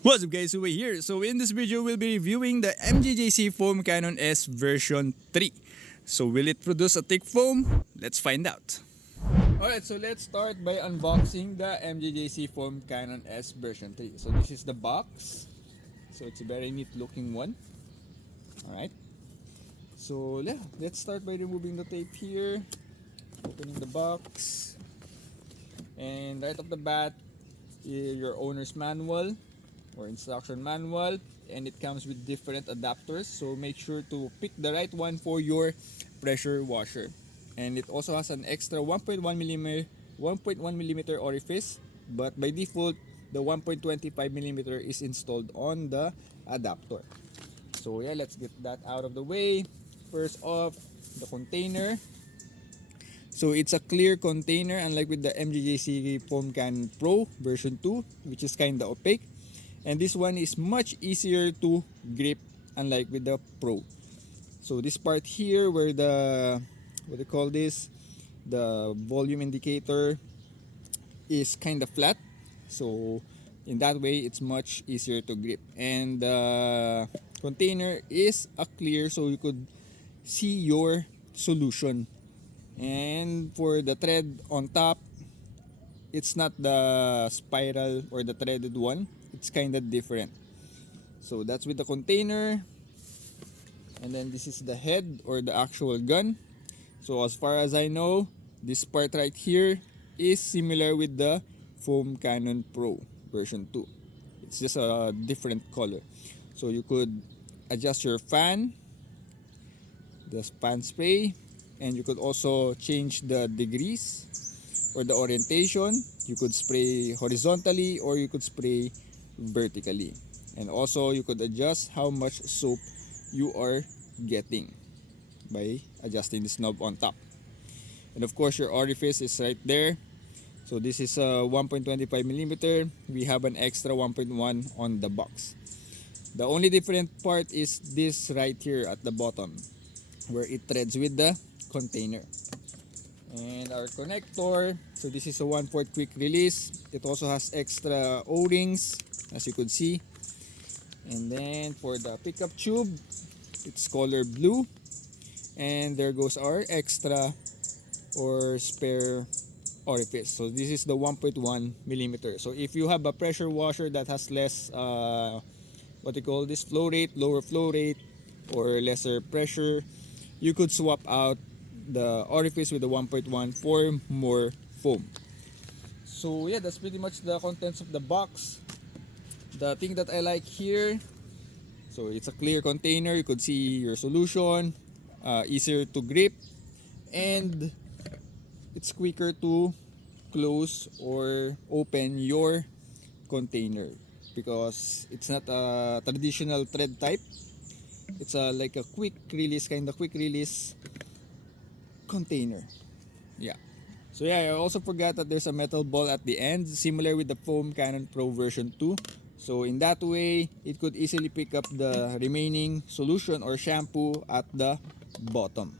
What's up guys, we're here. So in this video, we'll be reviewing the MJJC Foam Cannon S version 3. So will it produce a thick foam? Let's find out. Alright, so let's start by unboxing the MJJC Foam Cannon S version 3. So this is the box. So it's a very neat looking one. Alright. So yeah, let's start by removing the tape here. Opening the box. And right off the bat, your owner's manual or instruction manual, and it comes with different adapters, so make sure to pick the right one for your pressure washer. And it also has an extra 1.1 millimeter orifice, but by default the 1.25 millimeter is installed on the adapter. So yeah, let's get that out of the way. First off, the container. So it's a clear container, unlike with the MJJC Foam Cannon Pro version 2, which is kinda opaque. And this one is much easier to grip, unlike with the Pro. So this part here where the, what do you call this, the volume indicator is kind of flat. So in that way, it's much easier to grip. And the container is a clear, so you could see your solution. And for the thread on top, it's not the spiral or the threaded one. It's kind of different. So that's with the container. And then this is the head or the actual gun. So as far as I know, this part right here is similar with the Foam Cannon Pro version 2. It's just a different color. So you could adjust your fan, the fan spray, and you could also change the degrees or the orientation. You could spray horizontally or you could spray vertically. And also you could adjust how much soap you are getting by adjusting this knob on top. And of course your orifice is right there. So this is a 1.25 millimeter. We have an extra 1.1 on the box. The only different part is this right here at the bottom, where it threads with the container. And our connector, so this is a 1/4 quick release. It also has extra O-rings, as you could see. And then for the pickup tube, it's color blue. And there goes our extra or spare orifice. So this is the 1.1 millimeter. So if you have a pressure washer that has less what you call this, flow rate, lower flow rate, or lesser pressure, you could swap out the orifice with the 1.1 for more foam. So yeah, that's pretty much the contents of the box. The thing that I like here, so it's a clear container. You could see your solution, easier to grip, and it's quicker to close or open your container because it's not a traditional thread type. It's like a quick release, kind of quick release container. Yeah. So yeah, I also forgot that there's a metal ball at the end, similar with the Foam Cannon Pro version 2. So in that way, it could easily pick up the remaining solution or shampoo at the bottom.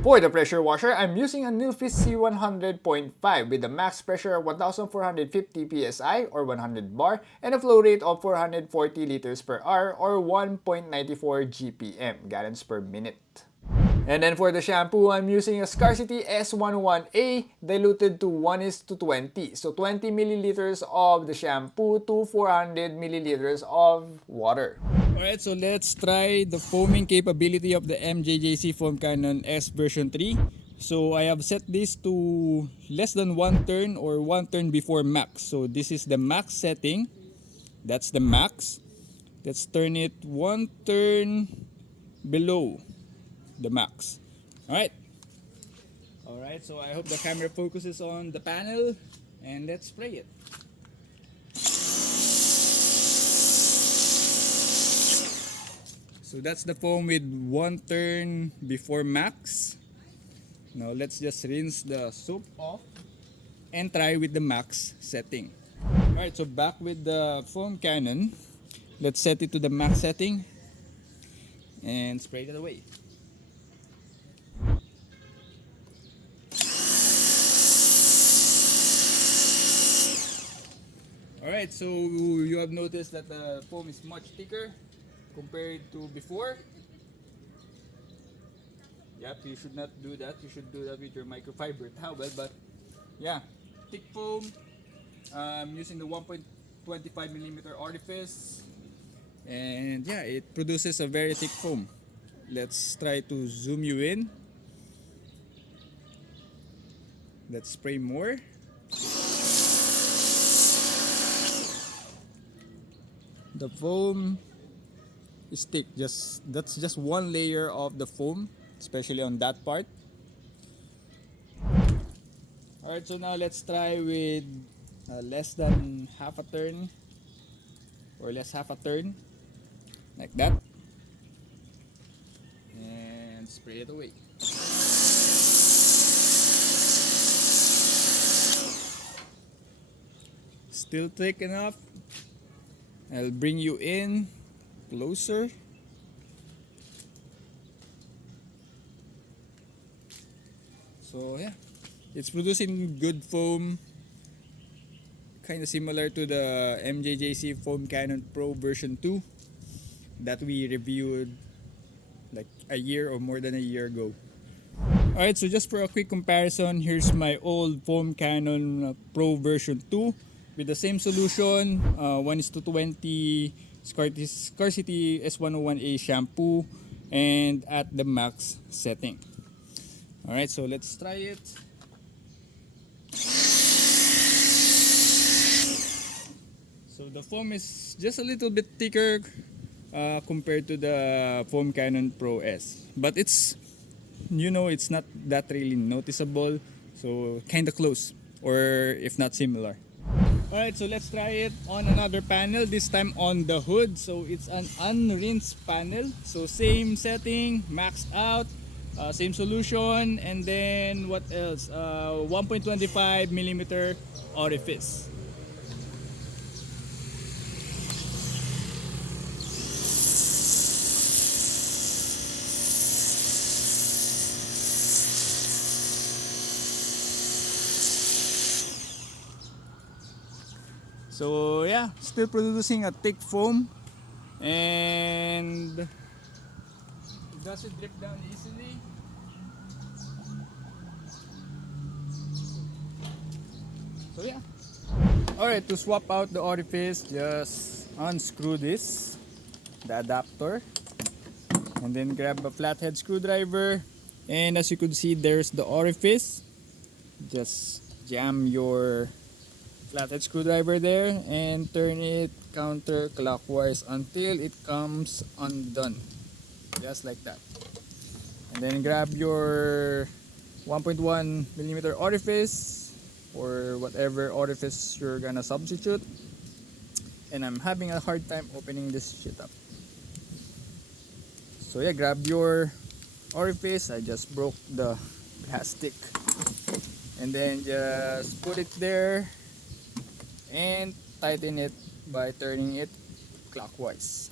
For the pressure washer, I'm using a Nilfisk C100.5 with a max pressure of 1450 psi or 100 bar and a flow rate of 440 liters per hour or 1.94 GPM, gallons per minute. And then for the shampoo, I'm using a Scarcity S11A diluted to 1:20. So 20 milliliters of the shampoo to 400 milliliters of water. Alright, so let's try the foaming capability of the MJJC Foam Cannon S version 3. So I have set this to less than 1 turn or 1 turn before max. So this is the max setting. That's the max. Let's turn it 1 turn below the max. Alright. Alright, so I hope the camera focuses on the panel and let's spray it. So that's the foam with 1 turn before max. Now let's just rinse the soap off and try with the max setting. Alright, so back with the foam cannon. Let's set it to the max setting and spray it away. Alright, so you have noticed that the foam is much thicker compared to before. Yep, you should not do that. You should do that with your microfiber towel. But yeah, thick foam. Using the 1.25 millimeter orifice, and yeah, it produces a very thick foam. Let's try to zoom you in. Let's spray more. The foam is thick. That's just one layer of the foam, especially on that part. Alright, so now let's try with less than half a turn, or less half a turn, like that, and spray it away. Still thick enough. I'll bring you in closer. So yeah, it's producing good foam, kind of similar to the MJJC Foam Cannon Pro version 2 that we reviewed like a year or more than a year ago. Alright, so just for a quick comparison, here's my old Foam Cannon Pro version 2 with the same solution, 1:20 scarcity S101A shampoo, and at the max setting. Alright, so let's try it. So the foam is just a little bit thicker compared to the Foam Cannon Pro S, but it's, you know, it's not that really noticeable, so kind of close, or if not similar. Alright, so let's try it on another panel, this time on the hood. So it's an unrinsed panel, so same setting, maxed out, same solution, and then what else, 1.25 millimeter orifice. So yeah, still producing a thick foam, and it doesn't drip down easily. So yeah. Alright, to swap out the orifice, just unscrew this, the adapter, and then grab a flathead screwdriver, and as you could see, there's the orifice. Just jam your flathead screwdriver there and turn it counterclockwise until it comes undone, just like that. And then grab your 1.1 millimeter orifice or whatever orifice you're gonna substitute, and I'm having a hard time opening this shit up. So yeah, grab your orifice. I just broke the plastic, and then just put it there and tighten it by turning it clockwise.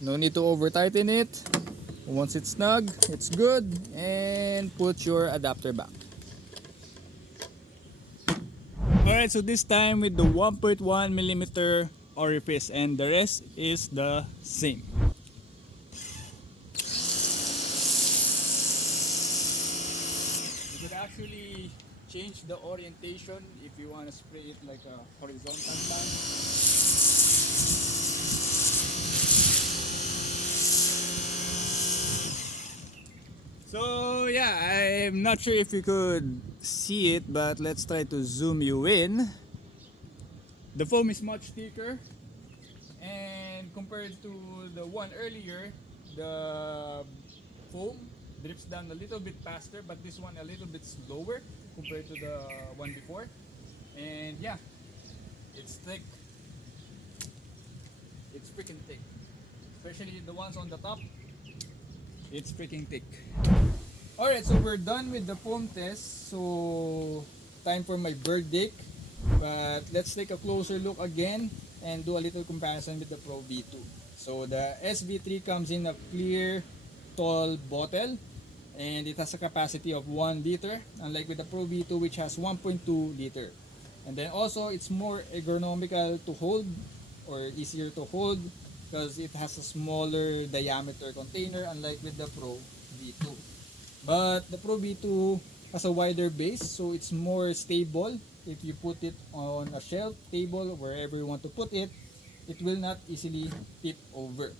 No need to over tighten it. Once it's snug, it's good, and put your adapter back. Alright, so this time with the 1.1 millimeter orifice, and the rest is the same. Actually change the orientation if you want to spray it like a horizontal line. So yeah, I'm not sure if you could see it, but let's try to zoom you in. The foam is much thicker, and compared to the one earlier, the foam drips down a little bit faster, but this one a little bit slower compared to the one before. And yeah, it's thick. It's freaking thick, especially the ones on the top. It's freaking thick. Alright, so we're done with the foam test, so time for my verdict. But let's take a closer look again and do a little comparison with the Pro V2. So the SV3 comes in a clear tall bottle, and it has a capacity of 1 liter, unlike with the Pro V2 which has 1.2 liter. And then also it's more ergonomical to hold, or easier to hold, because it has a smaller diameter container, unlike with the Pro V2. But the Pro V2 has a wider base, so it's more stable. If you put it on a shelf, table, wherever you want to put it, it will not easily tip over.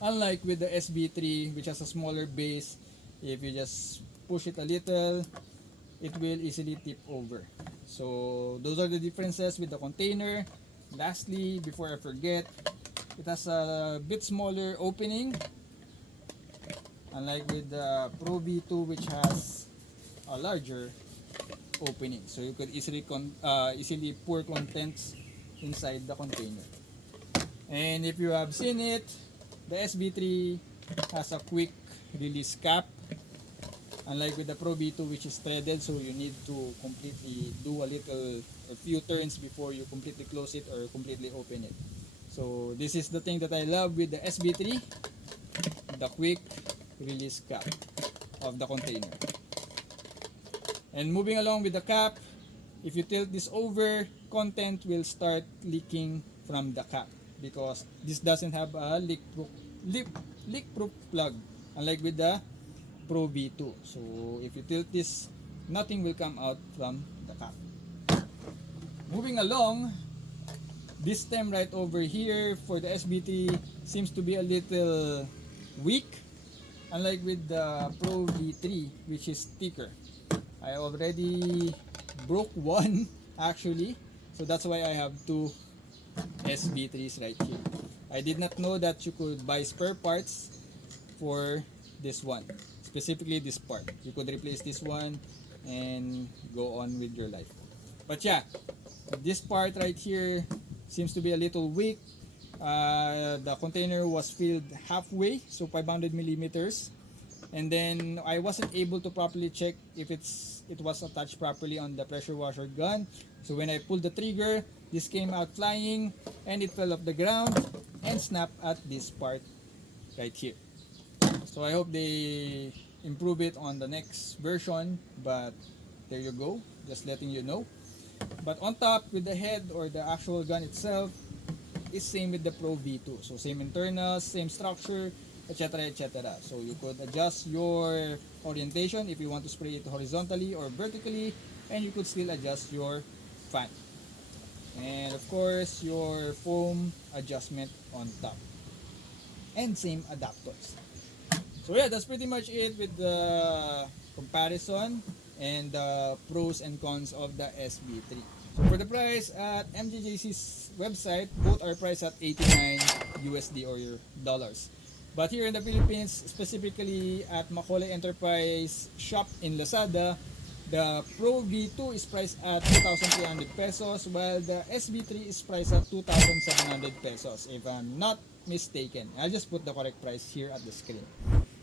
Unlike with the SV3, which has a smaller base, if you just push it a little, it will easily tip over. So those are the differences with the container. Lastly, before I forget, it has a bit smaller opening, unlike with the Pro V2 which has a larger opening, so you could easily pour contents inside the container. And if you have seen it, the SV3 has a quick release cap, unlike with the Pro V2 which is threaded, so you need to completely do a few turns before you completely close it or completely open it. So this is the thing that I love with the SV3, the quick release cap of the container. And moving along with the cap, if you tilt this over, content will start leaking from the cap because this doesn't have a leak-proof plug, unlike with the Pro V2. So if you tilt this, nothing will come out from the cap. Moving along, this stem right over here for the SBT seems to be a little weak, unlike with the Pro V3 which is thicker. I already broke one actually, so that's why I have two SV3s right here. I did not know that you could buy spare parts for this one, specifically this part. You could replace this one and go on with your life. But yeah, this part right here seems to be a little weak. The container was filled halfway, so 500 millimeters. And then I wasn't able to properly check if it was attached properly on the pressure washer gun. So when I pulled the trigger, this came out flying and it fell off the ground and snapped at this part right here. So I hope they improve it on the next version, but there you go, just letting you know. But on top with the head or the actual gun itself is same with the Pro V2. So same internals, same structure, etc, etc. So you could adjust your orientation if you want to spray it horizontally or vertically, and you could still adjust your fan. And of course your foam adjustment on top. And same adapters. So yeah, that's pretty much it with the comparison and the pros and cons of the SV3. So for the price at MJJC's website, both are priced at 89 USD or your dollars. But here in the Philippines, specifically at Macaulay Enterprise shop in LAZADA, the Pro V2 is priced at 2,300 pesos, while the SV3 is priced at 2,700 pesos, if I'm not mistaken. I'll just put the correct price here at the screen.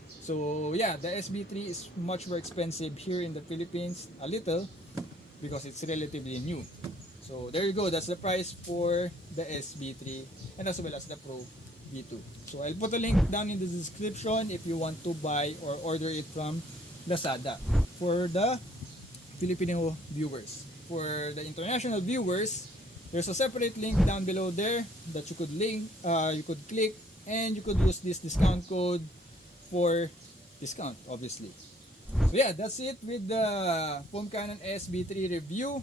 So yeah, the SV3 is much more expensive here in the Philippines, a little, because it's relatively new. So there you go, that's the price for the SV3 and as well as the Pro V2. So I'll put a link down in the description if you want to buy or order it from LAZADA. For the Filipino viewers. For the international viewers, there's a separate link down below there that you could click, and you could use this discount code for discount, obviously. So yeah, that's it with the Foam Cannon S V3 review.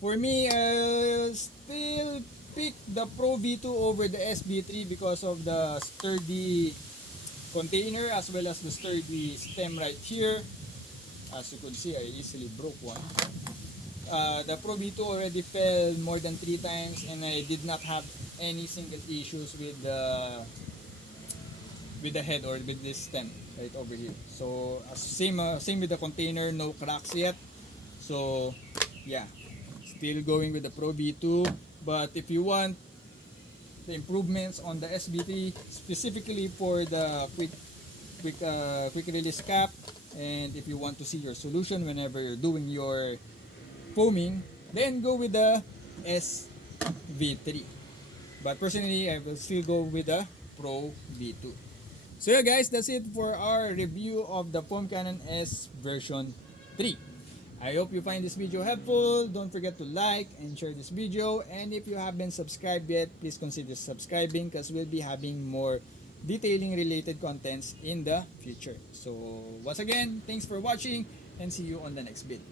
For me, I'll still pick the Pro V2 over the SV3 because of the sturdy container as well as the sturdy stem right here. As you can see, I easily broke one. The Pro V2 already fell more than 3 times and I did not have any single issues with the head or with this stem right over here. So same with the container, no cracks yet. So yeah, still going with the Pro V2. But if you want the improvements on the SV3, specifically for the quick release cap, and if you want to see your solution whenever you're doing your foaming, then go with the SV3. But personally, I will still go with the Pro V2. So yeah guys, that's it for our review of the Foam Cannon S version 3. I hope you find this video helpful. Don't forget to like and share this video. And if you haven't subscribed yet, please consider subscribing because we'll be having more detailing related contents in the future. So once again, thanks for watching and see you on the next video.